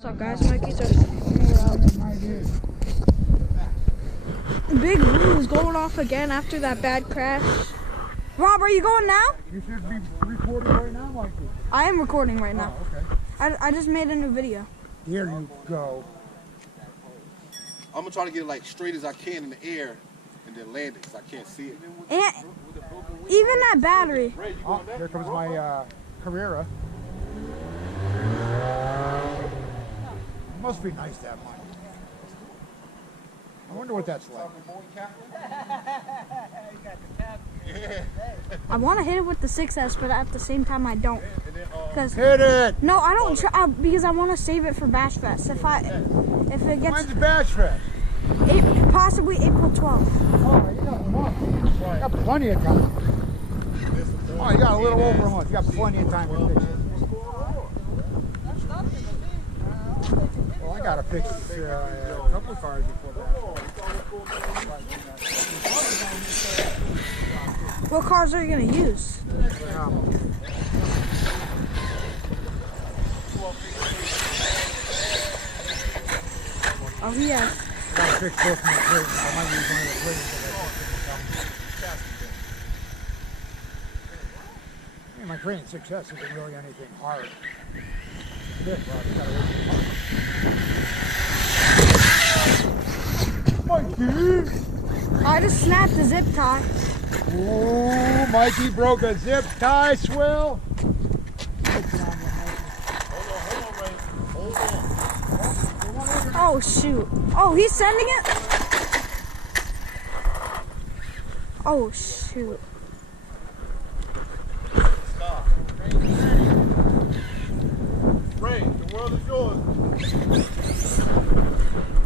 What's up, guys? Mikey's up. Big Blue is going off again after that bad crash. Rob, are you going now? You should be recording right now, Mikey. I am recording right now. Oh, okay. I just made a new video. Here you go. I'm gonna try to get it like straight as I can in the air and then land it because I can't see it. And even that battery. Oh, here comes my Carrera. Must be nice that much. I wonder what that's like. I want to hit it with the 6S, but at the same time I don't. Cause Hit it! no, I don't try because I want to save it for Bash Fest. If it gets When's the Bash Fest? possibly April 12th. Oh, you got a month. You got plenty of time. Oh, you got a little over a month. You got plenty of time to fix it. Well, I gotta fix a couple of cars before that. What cars are you gonna use? Oh yeah. I gotta fix both my crates. I might use one of the crates. I mean, my crane 6S isn't really anything hard. This, well, you gotta wait. Mikey! I just snapped the zip tie. Oh, Mikey broke a zip tie, Swill. Oh shoot. Oh, he's sending it? Oh shoot. Ray, the world is yours.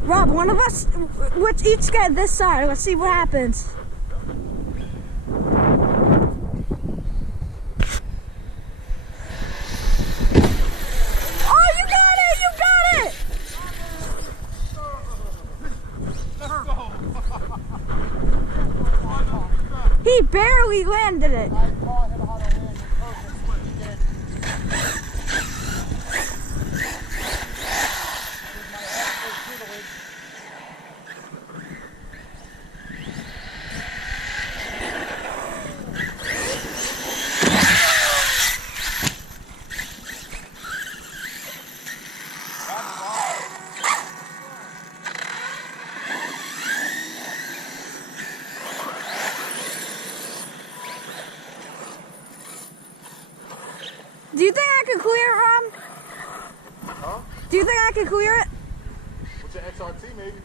Rob, one of us, let's each get this side. Let's see what happens. Oh, you got it! You got it! He barely landed it. Do you think I can clear it, Rob? Huh? Do you think I can clear it? What's your XRT, maybe?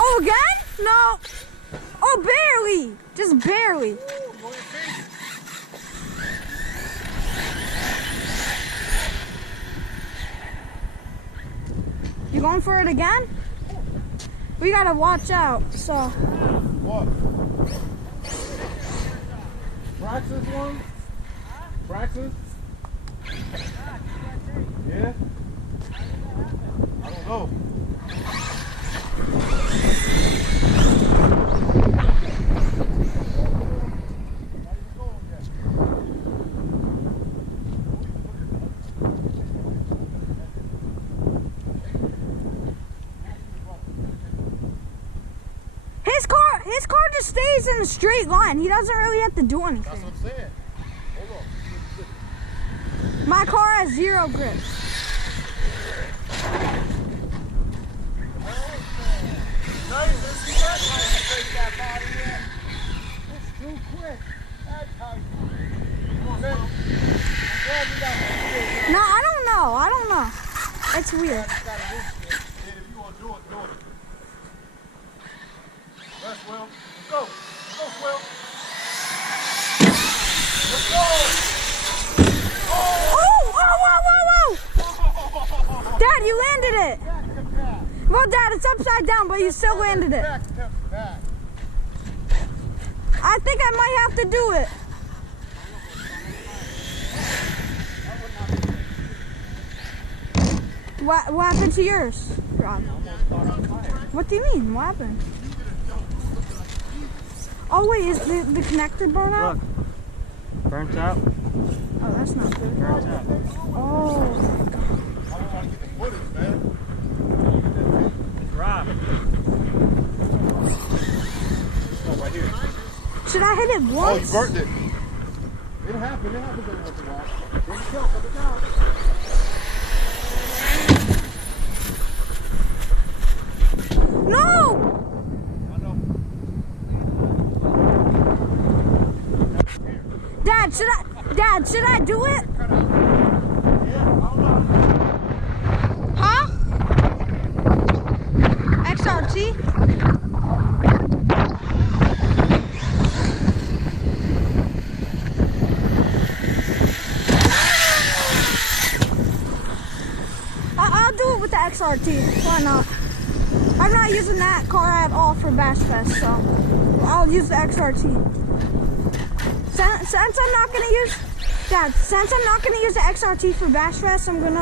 Oh, again? No. Oh, barely. Just barely. You going for it again? We gotta watch out, so. What? Praxis one? Praxis? Yeah? I don't know. His car just stays in a straight line. He doesn't really have to do anything. That's what I'm saying. Hold on. My car has 0 grip. No, I don't know. It's weird. Let's Will. Let's go. Let's go, Will. Let's go. Oh, whoa. Dad, you landed it. Well, Dad, it's upside down, but you still landed it. I think I might have to do it. What happened to yours? Rob. Almost caught on fire. What do you mean? What happened? Oh wait, is the connector burn out? Look. Burnt out. Oh, that's not good. Burnt out. Oh my god. I'm trying to get the footage, man. Rob. Oh, right here. Should I hit it Oh, once? you burnt it. It happens. It happens every once in a while. There you go. Put it down. No! Dad, should I do it? Huh? XRT? I'll do it with the XRT. Why not? I'm not using that car at all for Bash Fest, so I'll use the XRT. Since I'm not gonna use, Dad, since I'm not gonna use the XRT for Bash Fest, I'm gonna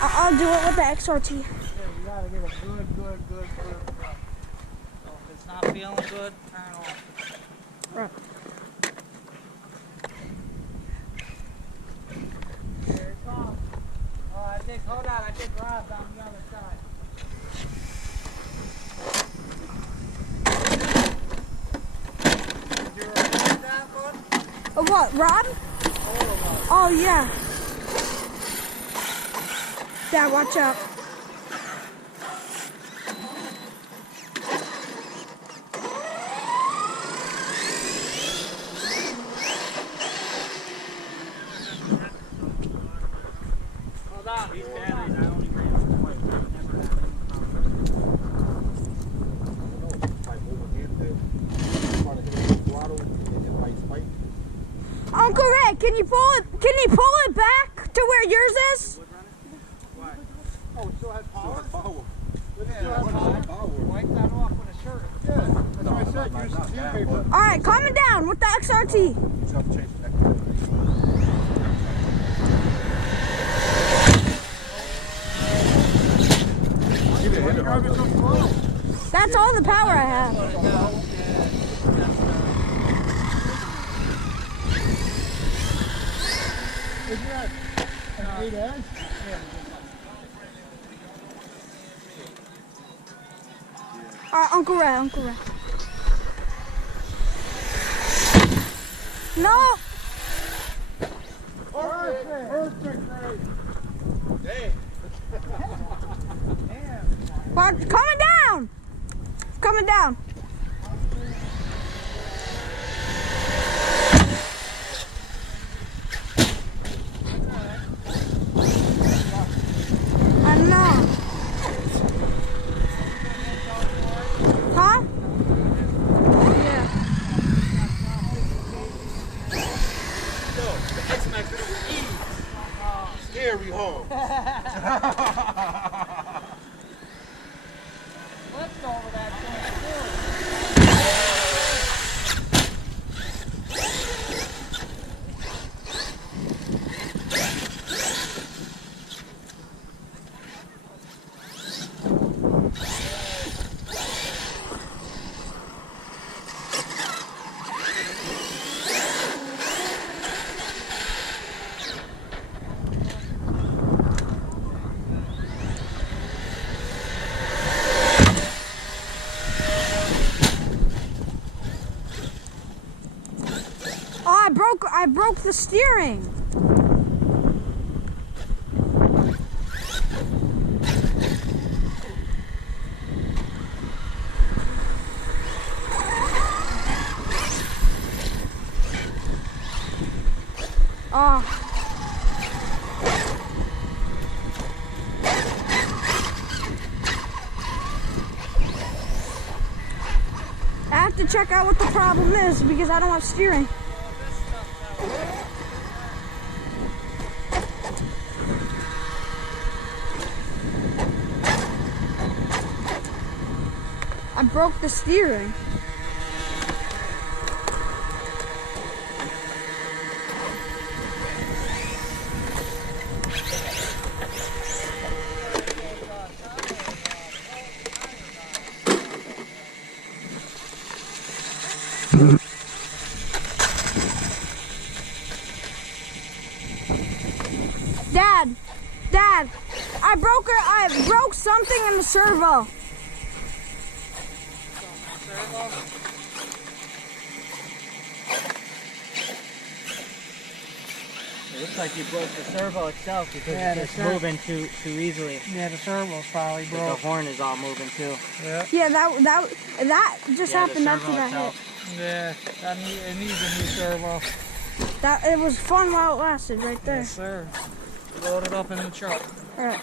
I'll do it with the XRT. Yeah, you gotta get a good run. So if it's not feeling good, turn off. Right. Here it comes. Oh, hold on, I think Rob's on the other side. Did you record that one? What, Rob? Oh yeah. Dad, watch out. Hold on, these batteries I only ran them twice. I've never had any problems. Uncle Ray, can you pull it back to where yours is? Oh, it still has power? Wipe that off with a shirt. Yeah, that's what I said. Use the sandpaper. All right, calm it down with the XRT. That's all the power I have. Isn't that an 8S? All right, Uncle Ray. No. Perfect, Ray. Hey. Coming down. Coming down. I know. Huh? Yeah. Yo, the X-Max did it with ease. Scary home. Let's go over that thing. Oh, I broke the steering. Oh. I have to check out what the problem is because I don't have steering. I broke the steering. Dad, I broke something in the servo. It looks like you broke the servo itself because it's just moving too easily. Yeah, the servo's probably The broke. horn is all moving too. Yeah, that just happened after that hit. Yeah, it needs a new servo. It was fun while it lasted, right there. Yes, sir. Load it up in the truck. All right.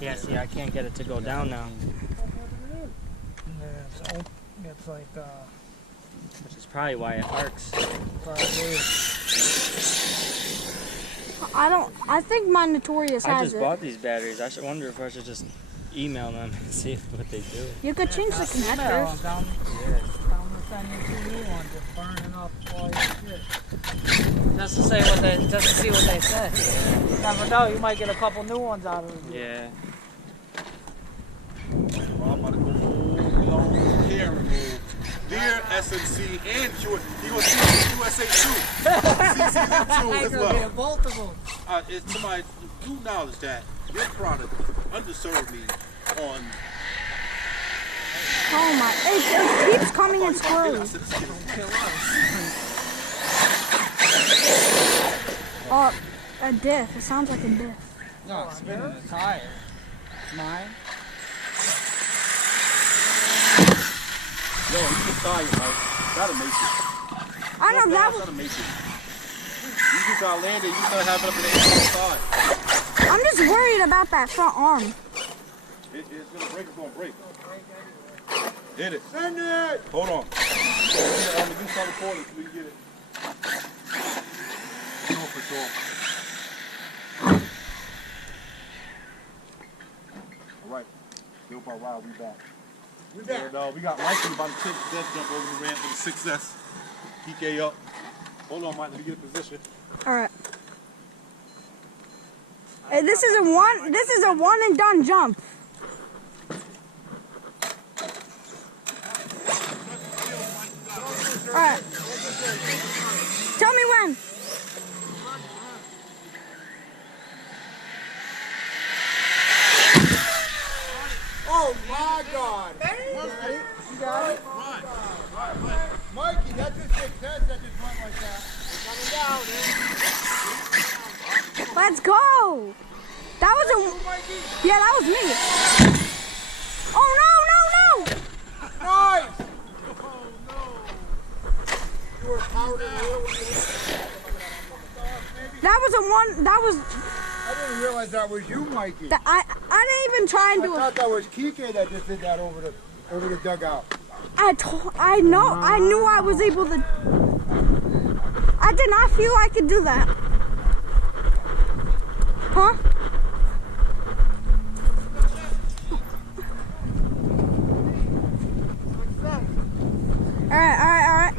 Yeah, see, I can't get it to go down now. Yeah, it's like, Which is probably why it arcs. probably. I think my Notorious I has just it. bought these batteries. I should wonder if I should just email them and see what they do. You could change the connectors. Down the send you 2 new ones, just burning up all your shit. Just to see what they say. You never know, you might get a couple new ones out of it. Yeah. I'm about to go full blown hair remove. Deer, SNC, and he was USA too. CC too as well. Multiple. It's to my due knowledge that your product underserved me on. Oh my! It keeps coming in I squirrely. said, this kid is Kill us. Oh, a diff. It sounds like a diff. No, it's spinning the tire. Mine? Yo, you just saw it, Mike. That'll make it. I know that was. That'll make it. You just got landed. You just gotta have it up in the air on the side. I'm just worried about that front arm. It's gonna break. It's gonna break. Hit it. Send it. Hold on. I'm gonna do something for it so we can get it. No, for sure. All right. Bill Bar Wild, we back. We back. And, we got Mike about to take the death jump over the ramp with a 6S. PK up. Hold on, Mike. Let me get a position. All right. Hey, this is a one and done jump. All right. Tell me when. Oh my God! You got it? Mikey, that's a success that just went like that. Coming down, Let's go. That was a. Yeah, that was me. Oh no! Nice! Oh no! You were powdered when you were. That was a one. That was. I didn't realize that was you, Mikey. I didn't even try and I do thought it. that was Kike that just did that over the dugout. I know. I knew I was able to. I did not feel I could do that. Huh? All right.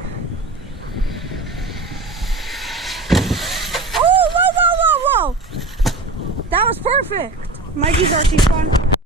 Oh, whoa. That was perfect. Mikey's RC fun.